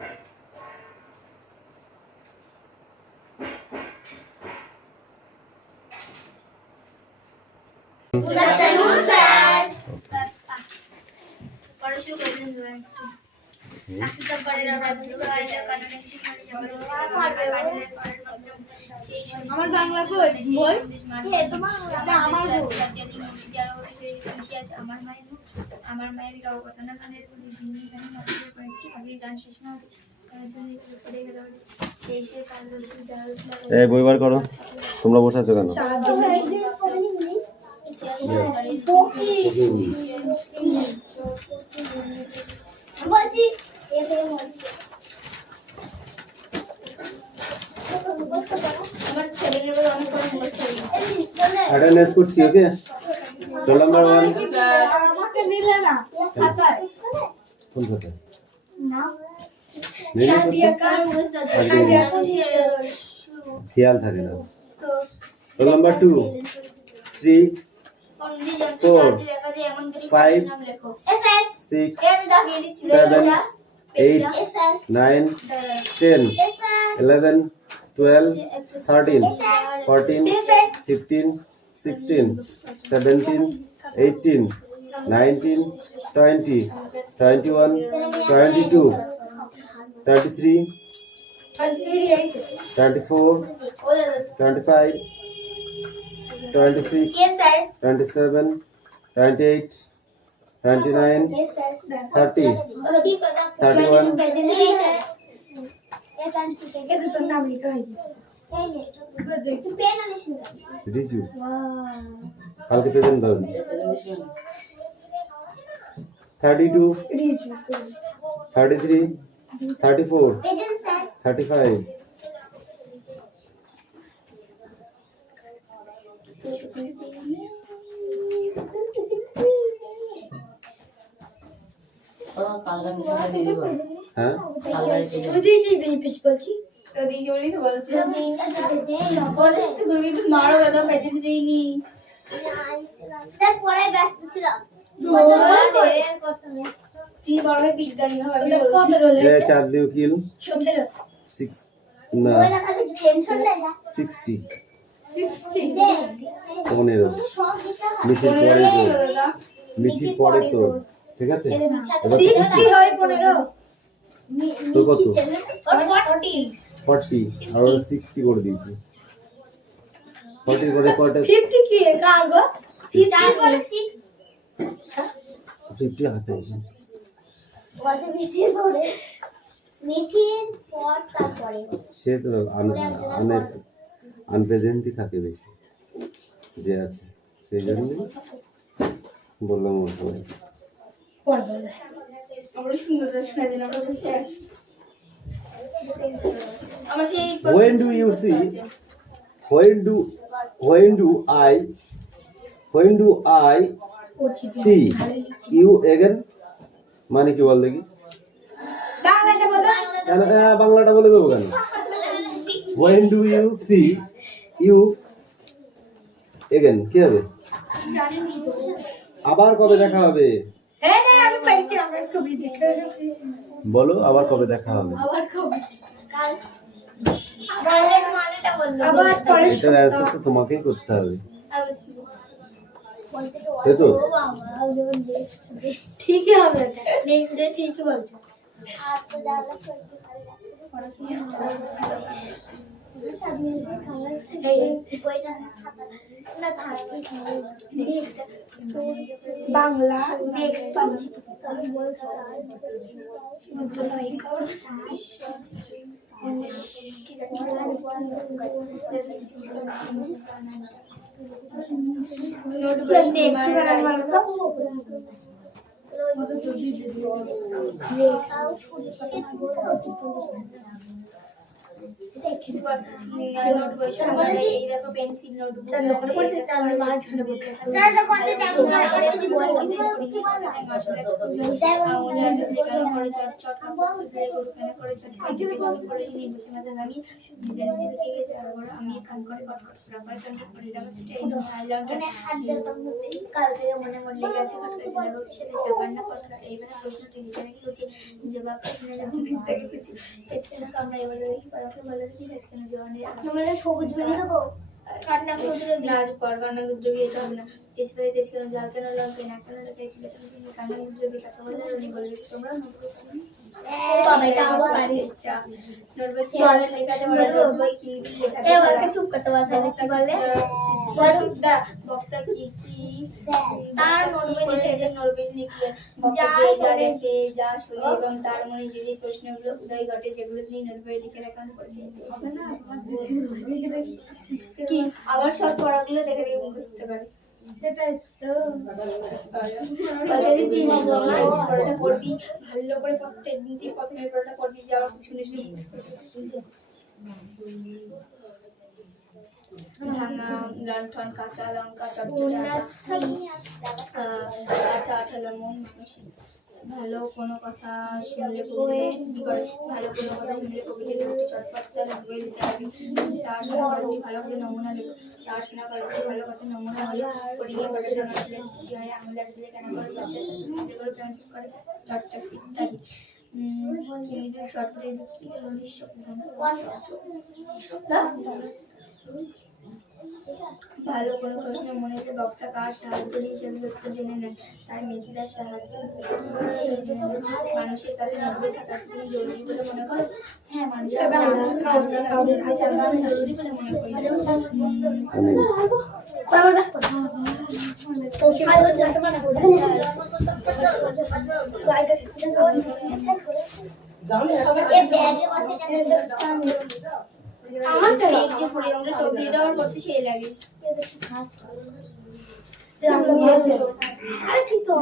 Good afternoon, sir. পড়াশোনা করতে যাবেন একটু সব পড়ে রাখতে হবে কারণ ঠিক মানে যাবে আমার বাংলা কই বল কে তোমার আমার আমার মায়ের গাও কথা না গানের হিন্দি গান মাত্র কয়েকটি আগে গান শেষ না পড়ে গেল সেই সেই কাল বসে জাল এই বই বার করো তোমরা বসে আছো কেন বলছি আমার ছেলের বলে অনেক বড় মুখস্থ অ্যাটেন্ডেন্স করছি ওকে রোল নাম্বার 1 আমাকে নিলে না খাতায় কোন খাতা না নিলে শাদিয়া কার মুখস্থ শাদিয়া খেয়াল থাকে না roll number 2 3 4 5 6 7 8 9 10 11 12 13 14 15 16 17 18 19 20 21 22 33 34 25 26 Yes, sir. 27 28 29 Yes, sir. 30 31 Riju কালকে প্রেজেন্ট দাও 32 33 34 35 হ্যাঁ চার দিয়ে কিল 6 না 60 15 মিঠির পরে তো ঠিক আছে তো কত 40 আর 60 করে দিয়েছি 40 করে কয়টা 50 কি কার গো 4 করে 6 50 আছে কত বেশি ধরে মিঠির পর তারপরে সে তো আনপ্রেজেন্টই থাকে বেশি যে আছে সেই জন্য বললাম ওর পরে আমরা সুন্দর শোনা দিন আমরা বসে আছি আমার সেই when do you see see you again মানে কি বল দেখি বাংলাটা বলো বাংলাটা বলে দেবো কেন when do you see you again কি হবে আবার কবে দেখা হবে হ্যাঁ না আমি পাইছি আমরা ছবি দেখে বলো আবার কবে দেখা হবে আবার কবে কাল আবার মানেটা বললো আবার পরে এটার অ্যান্সার তো তোমাকেই করতে হবে তাই তো ঠিক হবে নেক্সট ডে ঠিকই বলছো আজকে যাওয়া করতে পারি বাংলা নেক্সট পাচ্ছি নোট বই এই দেখো পেন্সিল নোটবুক আমি কান করে কাল থেকে মনে মনে লেগে আছে এইবারে প্রশ্নটি লিখে রেখে হচ্ছে যে বাপ আমরা এবারে দেখি পাড়াকে বলে দেখি কেন জওয়ানের আমরা সবুজ বলে দেবো কান্না করে নাচ কর কান্না গুজবি এটা হবে না তেজপাতা তেজ কেন জাল কেন লাল কেন কেন রেখে কান্না গুজবি কথা বলে উনি বলবে তোমরা বাবা এটা আমার বাড়ি ইচ্ছা নরবে কি আর লেখাতে বলে বই কি লেখাতে এ ওকে চুপ করতে বসে লিখতে বলে বড়টা বক্তা কি কি তার নরবে লিখে যে নরবে লিখলেন বক্তা যে যা লেখে যা শুনে এবং তার মনে যে যে প্রশ্নগুলো উদয় ঘটে সেগুলো তিনি নরবে লিখে রাখান করে কি আবার সব পড়াগুলো দেখে দেখে মুখস্থ পারে সেটাই তো যদি দিন পড়াটা পড়বি ভালো করে প্রত্যেক দিন প্রথমে পড়াটা পড়বি যাওয়ার শুনে শুনে ভাঙা লণ্ঠন কাঁচা লঙ্কা চটচটা আঠা আঠা লবণ ভালো কোনো কথা শুনলে কবিতা কি করে ভালো কোনো কথা শুনলে কবিতা একটু চটপট বই লিখতে হবে তার সঙ্গে ভালো করে নমুনা লেখো তার সঙ্গে কয়েকটি ভালো কথা নমুনা হলে পড়িয়ে পড়ে জানা ছিল কি হয় আঙুলের দিলে কেন করে চর্চা যেগুলো পেন্সিল করে চর্চা ইত্যাদি চটপটে কি ভালো কোনো প্রশ্ন মনে হলে বক্তা কার সাহায্য নিয়ে সেগুলো উত্তর জেনে নেন তার মেজিদার সাহায্য মানুষের কাছে নব্বে থাকা তুমি জরুরি বলে মনে করো হ্যাঁ মানুষের জরুরি বলে মনে করি আমারটা একটু পরে আমরা চৌধুরীটা আর করতে সেই লাগে আরে ঠিক তো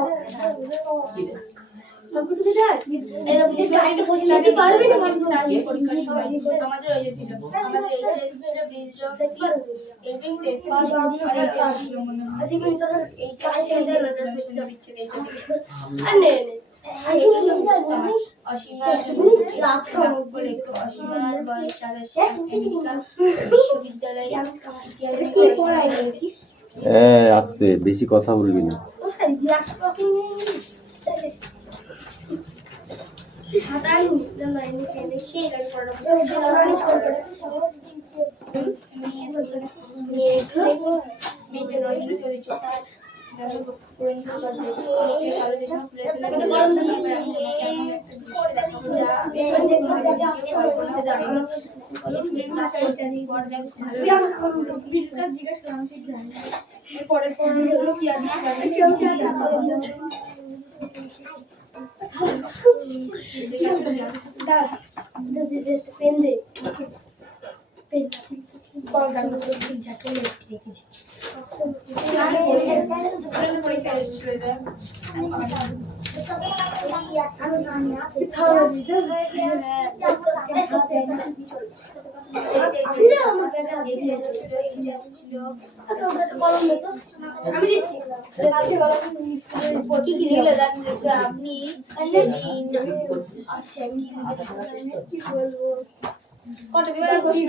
আমাদের ওই ছিল আমাদের এই টেস্ট ছিল ব্রিজ এই টেস্ট এই আস্তে বেশি কথা বলবি না আপনি কটা দিবে প্রশ্ন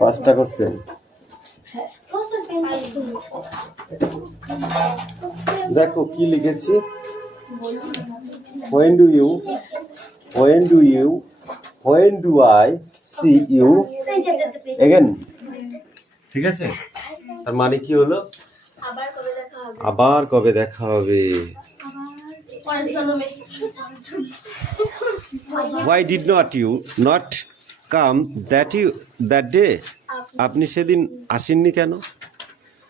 পাঁচটা কোশ্চেন দেখো কি লিখেছি when do I see you again ঠিক আছে তার মানে কি হলো আবার কবে দেখা হবে why did not you not come that day আপনি সেদিন আসেননি কেন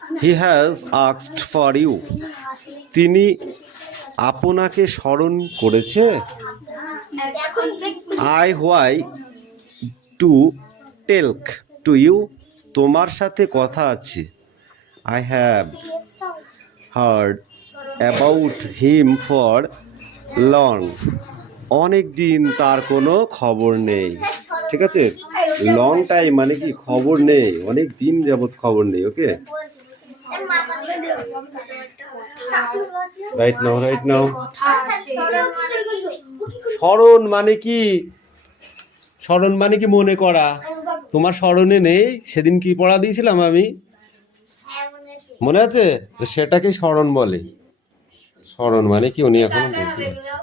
he has asked for you তিনি আপনাকে স্মরণ করেছে I why to tell to you তোমার সাথে কথা আছে I have heard about him for long, অনেক দিন তার কোনো খবর নেই। ঠিক আছে, লং টাইম মানে কি খবর নেই, অনেক দিন যাবত খবর নেই। ওকে, রাইট নাও, রাইট নাও। স্মরণ মানে কি? স্মরণ মানে কি মনে করা। তোমার স্মরণে নেই সেদিন কি পড়া দিয়েছিলাম আমি, মনে আছে? সেটাকে স্মরণ বলে। স্মরণ মানে কি উনি এখন বুঝতে পারছেন।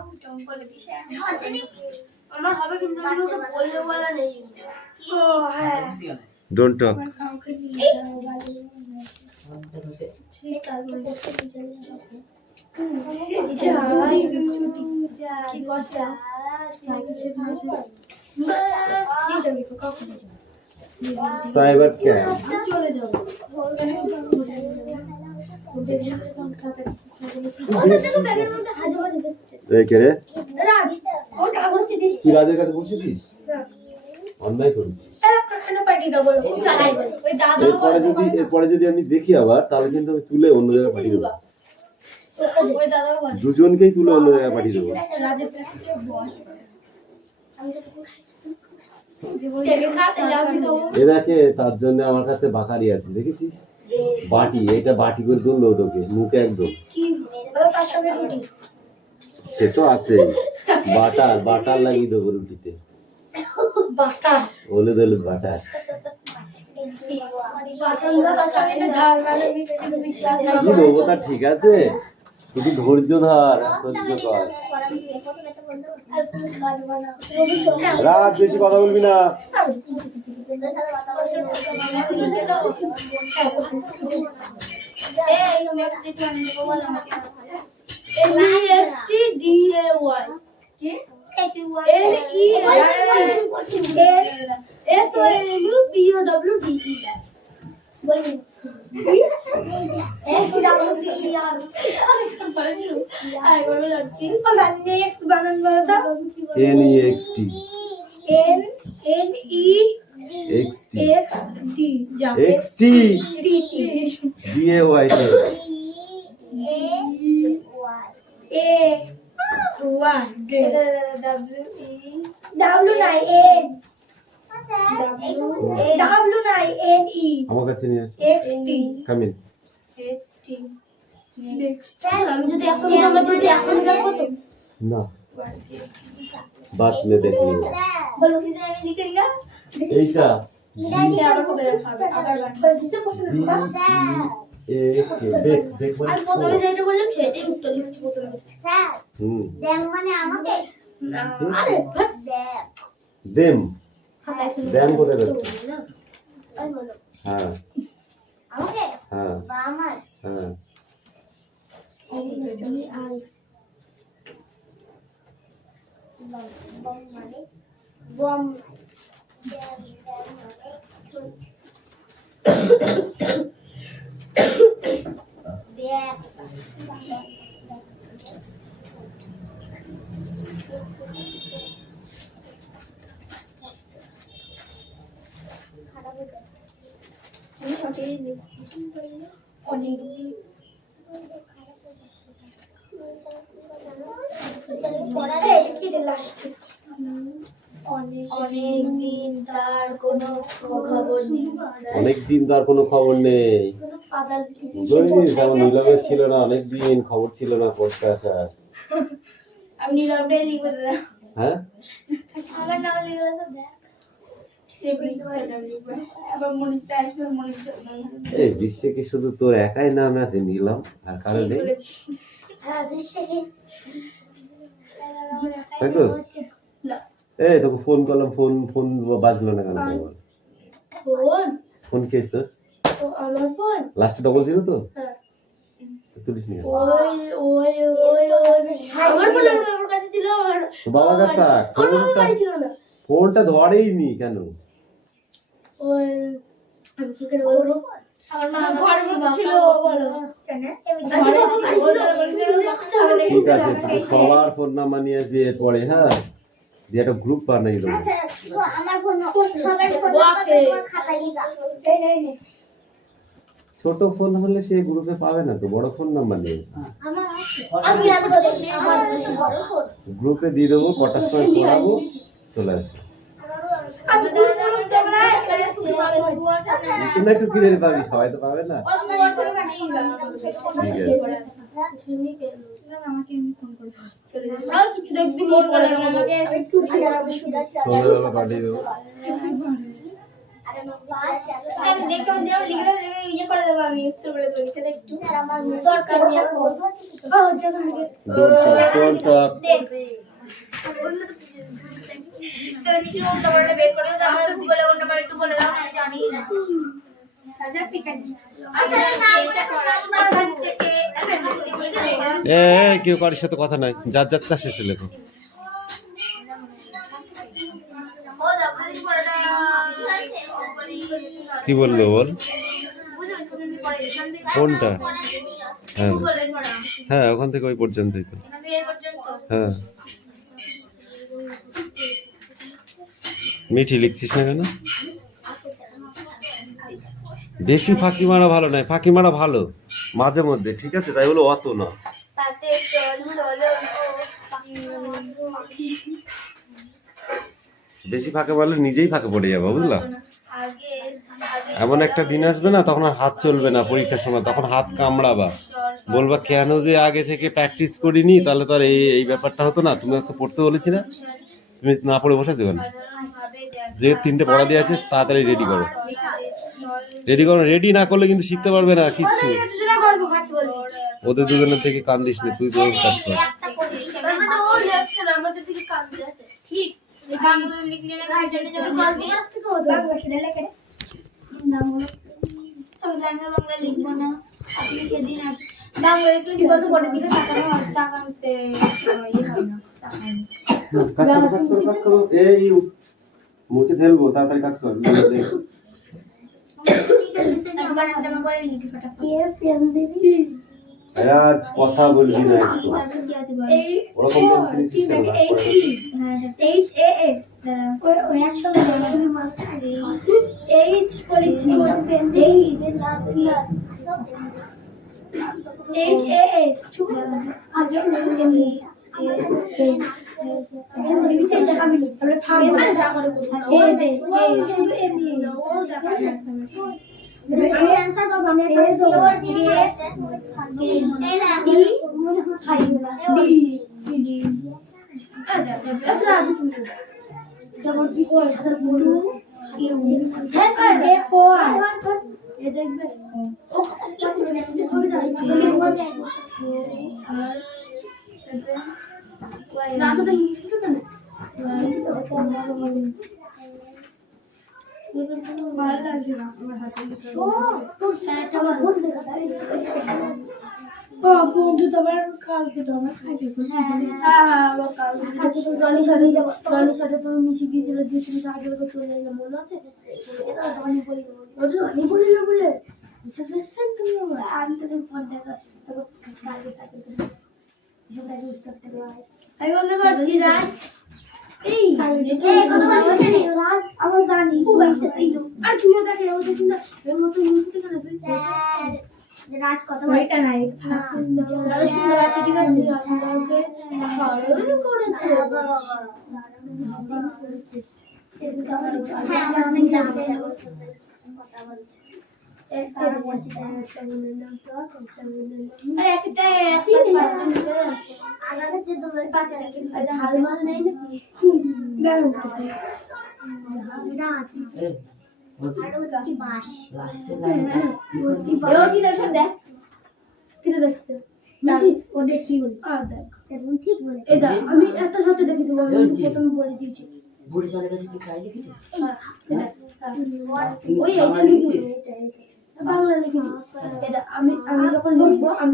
আমার হবে কিন্তু আমি ওকে বললে বলা নেই। ও হ্যাঁ, ডোন্ট টক। ঠিক আছে পড়তে চলে যাব। কি কথা সাইকেল ভাষা নিয়ে যাবি কাউকে নিয়ে যাবি সাইবার ক্যাম্প। চলে যাব। তুই রাজের কাছে বসেছিস, অন্যায় করেছিস। এরপরে যদি আমি দেখি আবার, তাহলে কিন্তু আমি তুলে অন্য জায়গায় পাঠিয়ে দেবো। দুজনকেই তুলে অন্য জায়গায় পাঠিয়ে দেবো। এ দেখে, তার জন্য আমার কাছে বাকারি আছে, দেখেছিস? বাটি, এটা বাটি করে তুললো তোকে মুখে একদম। সে তো আছে, বাটার বাটার লাগিয়ে দেবো রুটিতে, হলুদ হলুদ বাটার। কি দেবো তা ঠিক আছে, শুধু ধৈর্য ধর, সহ্য কর। রাত বেশি কথা বলবি না। NEXT XT DAY আমার কাছে নিয়ে আসো। Come in. না, বাদ মে দেখ লিও। এইটা দেখ দেখ প্রথমে যেটা বললাম সেটাই উত্তর লিখছি প্রথমে। স্যার দেম মানে আমাকে, আরে দেম দেম দেম বলে রাখো। হ্যাঁ আমাকে হ্যাঁ বা আমার হ্যাঁ। বম মানে বম আমি সঠিক লিখছি অনেক অনেক দিন তার কোনো খবর নেই। অনেক দিন তার কোনো খবর নেই। বুঝলিস, যেমন নীলমের ছিল না অনেক দিন খবর ছিল না পড়তে আসার। আমি নীলমটাই লিখবো দাদা। হ্যাঁ, আমার নাম লিখলে তো দেখ এই বিশ্বে কি শুধু তোর একাই নাম আছে নীলম, আর কারো নেই? তাই তো? এই তোকে ফোন করলাম, ফোন ফোন বাজলো না কেন? ফোন কে তোর? আমার ফোন লাস্টে ডবল জিরো তো? তুলিস নি? আমার ফোন আমার কাছে ছিল, তো বাবার কাছে থাক। ফোনটা ধরেই নি কেন? ওই আমি কি করে বলবো, আমার মা ঘরের মধ্যে ছিল বলো কেন ঠিক আছে, তুই সবার ফোন নাম্বার নিয়ে আসবি এরপরে। হ্যাঁ, দিয়ে একটা গ্রুপ বানাই দেবো। আমার ফোন সবার ফোন নাম্বার খাতা লিখা এই নেই ছোট ফোন হলে সে গ্রুপে পাবে না তো, বড় ফোন নাম্বার নেই। আমার গ্রুপে দিয়ে দেবো, কটার সময় পড়াবো, চলে আসবো। তুমি একটু কিনে পাবি, সবাই তো পাবে না। ঠিক আছে, ষোলো পাঠিয়ে দেবো। Don't talk. কেউ কারোর সাথে কথা নাই, যার যার কাছে শেষে লেখো। কি বললো বল? কোনটা? হ্যাঁ হ্যাঁ, ওখান থেকে ওই পর্যন্তই তো। হ্যাঁ, মিঠি লিখছিস না কেন? বেশি ফাঁকি মারা ভালো নয়, ফাঁকি মারা ভালো মাঝে মধ্যে, ঠিক আছে, তাই বলো অত না। বেশি ফাঁকে মারলে নিজেই ফাঁকে পড়ে যাবে, বুঝলা? এমন একটা দিন আসবে না, তখন আর হাত চলবে না পরীক্ষার সময়, তখন হাত কামড়াবা, বলবা কেন যে আগে থেকে প্র্যাকটিস করিনি, তাহলে তো আর এই ব্যাপারটা হতো না। তুমি তো পড়তে বলেছি না, তুমি না পড়ে বসেছো কেন? যে 3টে পড়া দিয়ে আছে তাড়াতাড়ি রেডি করো, রেডি করো। রেডি না করলে কিন্তু শিখতে পারবে না কিচ্ছু। ওদের দুজনের থেকে কান্দিস না, তুই তোর কাজ কর। এই মুছে ফেলবো, তাড়াতাড়ি কাজ কর। আজ কথা বলবি না একটু, ওরকম বন্ধু তো আবার কালকে তো আমার খাইতে রনির সাথে তুমি মিশে গিয়েছিলে, যে তুমি আগে চলে এলে, মনে আছে? রনি বলি না বলে তুমি আমার, আমি তোকে ফোন দেখা আমি বলতে পারছি রাজ, আমরা জানি আর তুমিও দেখে এর মতো রাজ কথা বলতে নাই, শুনতে পাচ্ছি, ঠিক আছে? ঝালমাল নেই নাকি? আমি একটা সাথে দেখেছি, প্রথমে বলে দিয়েছি বাংলা লিখে এটা। আমি যখন লিখবো আমি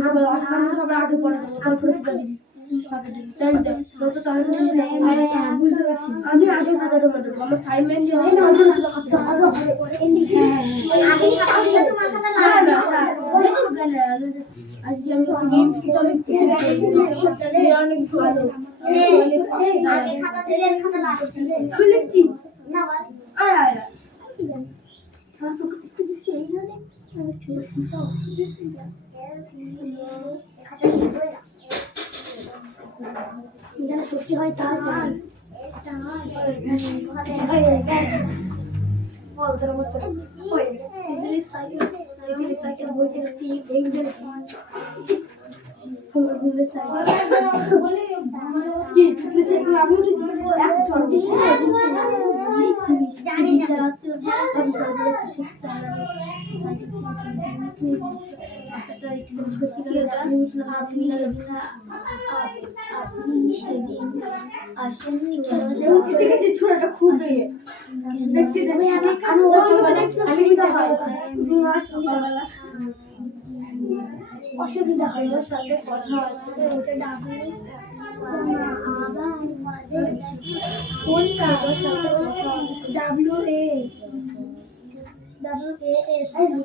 সবার আগে পড়া দেবো, তারপরে বুঝতে পারছি। আমি আগে খাতাটা পাঠাবো, আমার সাইনমেন্ট আজকে আমি অনেক ভালো লিখছি ছুটি হয় তার আপনি সেদিন আসেননি ছোটটা খুব অসুবিধা হয় ওর সাথে কথা আছে ওটা ডাকলে কোনটা ওর সাথে WAS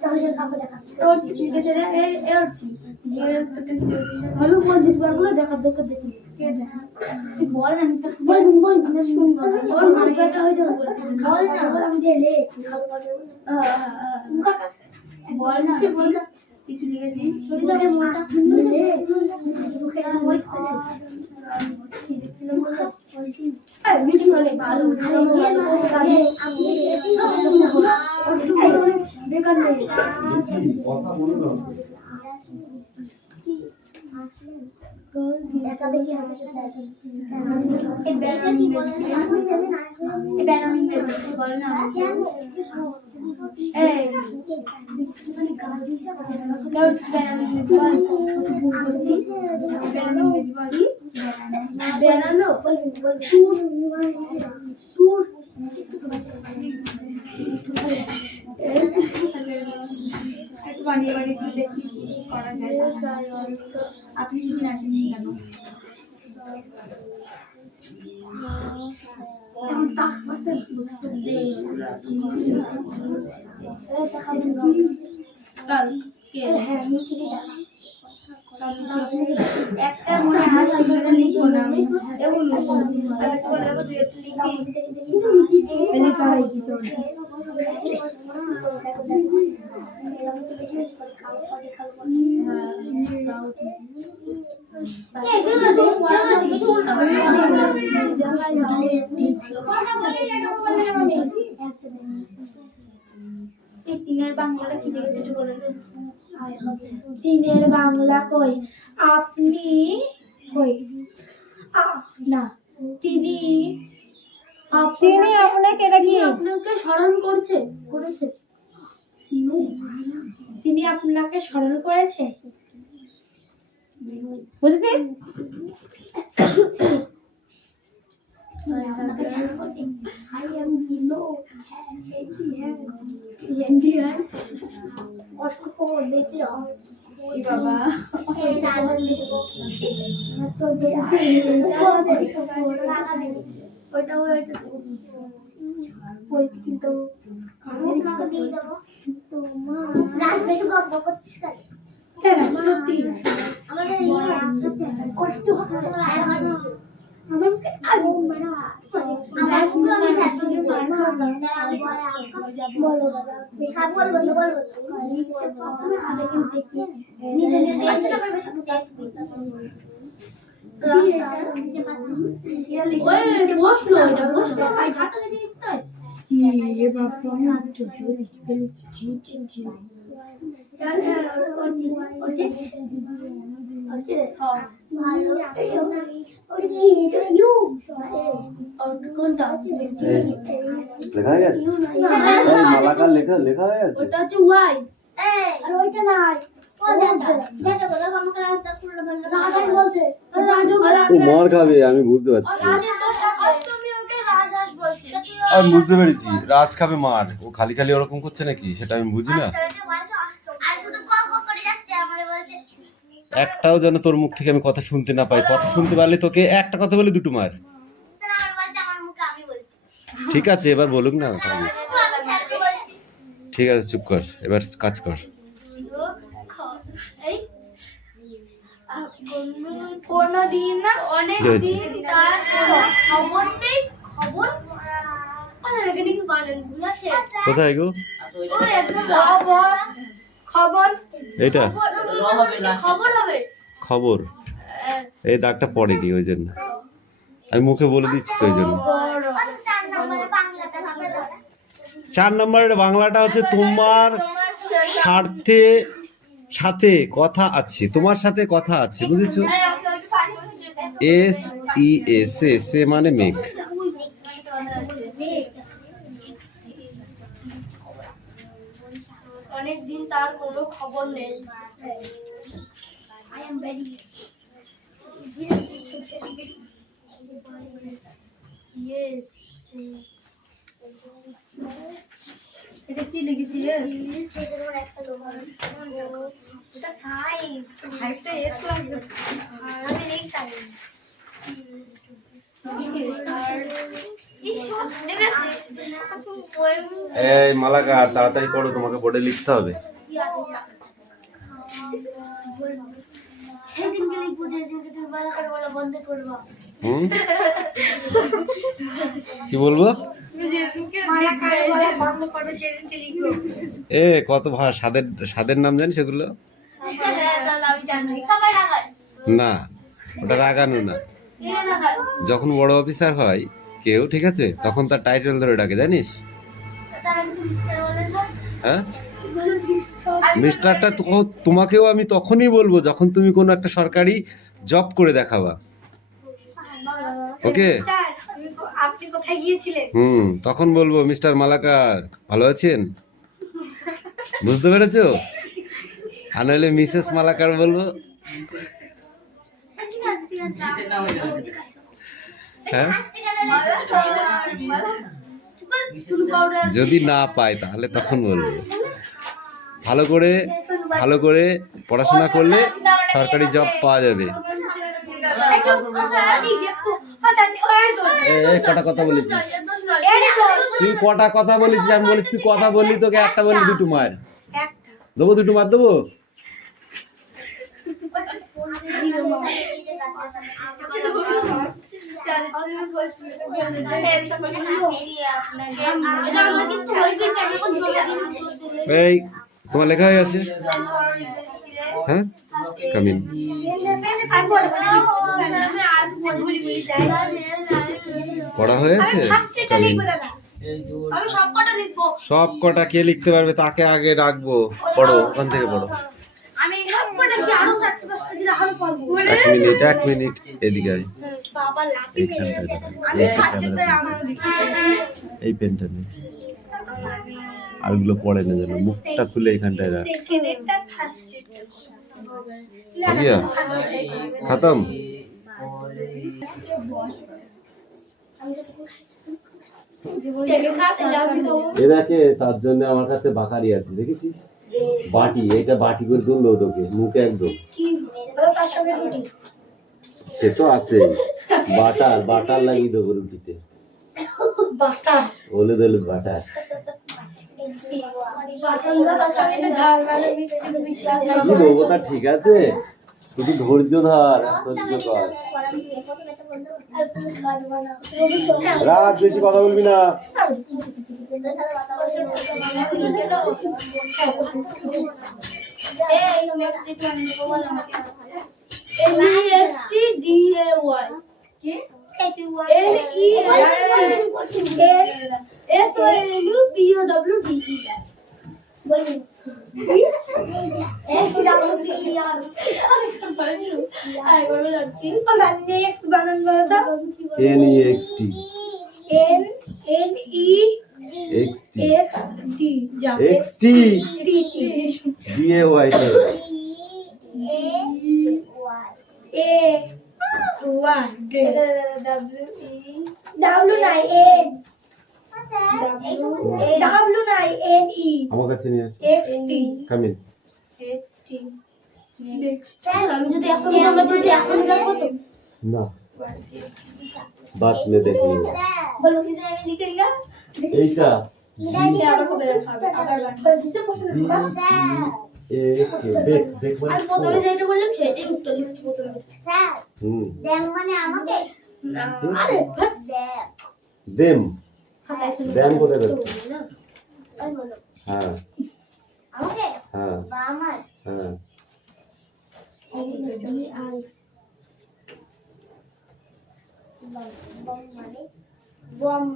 তাহলে কাপড় দেখা ওর ঠিক আছে রে এরছি যে তোটা ভালো বল দিতে পারবো না দেখা দেখো দেখি কে দেখা তুই বল না আমি তো বল আমি শুনবো ওর মাথাটা হয়ে যাবে বল না বল আমি দিলে খাবো মুখা বল না তুই কি লিখেছিস শরীরে মুখা দিলে মুখে বল আর মিঠু হলে ভালো আমি বেকার নেই কথা বলো না দেখা দেখি আমি এই ব্যাটার ইংরেজি এই ব্যাটার ইংরেজি বল না এই গার্লস ব্যাটার ইংরেজি বল বলছি ব্যাটার ইংরেজি বল কি বেরানো টুর টুর একটু বানিয়ে বানিয়ে একটু দেখি কি করা যায় আপনি সেদিন আসেননি কেন একটা মনে আসছে সেটা লিখবো না আমি দেখুন দেখো তুই একটু লিখবি লেখা হয় কিছু তিনের বাংলাটা কি লিখেছে একটু বলে দে তিনের বাংলা কই আপনি কই না তিনি তিনি আপনাকে নাকি আপনাকে স্মরণ করেছে তিনি আপনাকে স্মরণ করেছে বুঝেছি বাবা কিন্তু লেখা হয়ে গেছে মালাকার লেখা লেখা হয়ে গেছে ওটা হচ্ছে ওয়াই আর ওইটা নাই মার খাবে আমি বুঝতে পারছি আমি বুঝতে পেরেছি রাজ খাবে মার ও খালি খালি ওরকম করছে নাকি সেটা আমি বুঝি না একটাও যেন তোর মুখ থেকে আমি কথা শুনতে না পাই কথা শুনতে পারলে তোকে একটা কথা বলে দুটো মার ঠিক আছে এবার বলুক না ঠিক আছে চুপ কর এবার কাজ কর কোনদিন না অনেক দিন তার খবর নেই খবর কোথায় গো খবর এটা খবর হবে খবর এই দাগটা পড়েনি ওই জন্য আমি মুখে বলে দিচ্ছি তো এই জন্য। 4 নম্বরের বাংলাটা হচ্ছে তোমার স্বার্থে সাথে কথা আছে, তোমার সাথে কথা আছে, বুঝেছো? সে মানে মেঘ। অনেকদিন তার কোনো খবর নেই। এটা কি লিখেছি? এই মালাকা, তাড়াতাড়ি করো, তোমাকে বোর্ডে লিখতে হবে। হুম, কি বলবো? কত স্বাদের নাম জানিস সেগুলো? না, ওটা রাগানো না। যখন বড় অফিসার হয় কেউ, ঠিক আছে, তখন তার টাইটেল ধরে ডাকে, জানিস? হ্যাঁ, মিস্টারটা তোমাকেও আমি তখনই বলবো যখন তুমি কোনো একটা সরকারি জব করে দেখাবা। ওকে, আপনি কোথায় গিয়েছিলেন? তখন বলবো মিস্টার মালাকার ভালো আছেন, বুঝতে পেরেছো? আর নইলে মিসেস মালাকার বলবো। হ্যাঁ, যদি না পাই তাহলে তখন বলবো। ভালো করে পড়াশোনা করলে সরকারি জব পাওয়া যাবে। কটা কথা বলেছিস তুই? কটা কথা বলেছিস? আমি বলিস তুই কথা বললি, তোকে একটা বললি দুটো মার দেবো, দুটো মার দেবো। এই তোমার লেখা হয়ে গেছে? হ্যাঁ, কামিন। পড়া হয়েছে? কামিন। সব কটা কে লিখতে পারবে তাকে আগে রাখবো। পড়ো, ওখান থেকে পড়ো। এক মিনিট এদিকে আয়। এই পেনটা নে, আরগুলো পড়ে না যেন, মুখটা খুলে এখানটায় রাখ। খতম। এটাকে তার জন্য আমার কাছে বাকারি আছে, দেখেছিস? বাটি, এটা বাটি করে তুললো তোকে মুখে একদম। সে তো আছে, বাটার লাগিয়ে দেবো রুটিতে, হলুদ হলুদ বাটার। কি দেবো তা ঠিক আছে, শুধু ধৈর্য ধর, সহ্য কর। রাত বেশি কথা বলবি না। আমার কাছে নিয়ে আসো। Come in. না, বাদ মে দেখ লিয়ে। এইটা দেখ প্রথমে যেটা বললাম সেটাই উত্তর লিখছি প্রথমে। দেখ মানে আমাকে? আরে দেম কোথায় বেরোচ্ছে? হ্যাঁ, আমাকে? হ্যাঁ, বা আমার? হ্যাঁ। বম মানে বম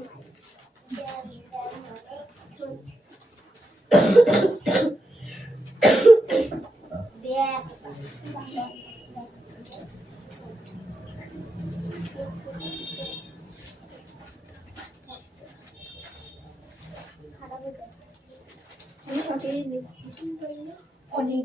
আমি সঠিক লিখছি অনেক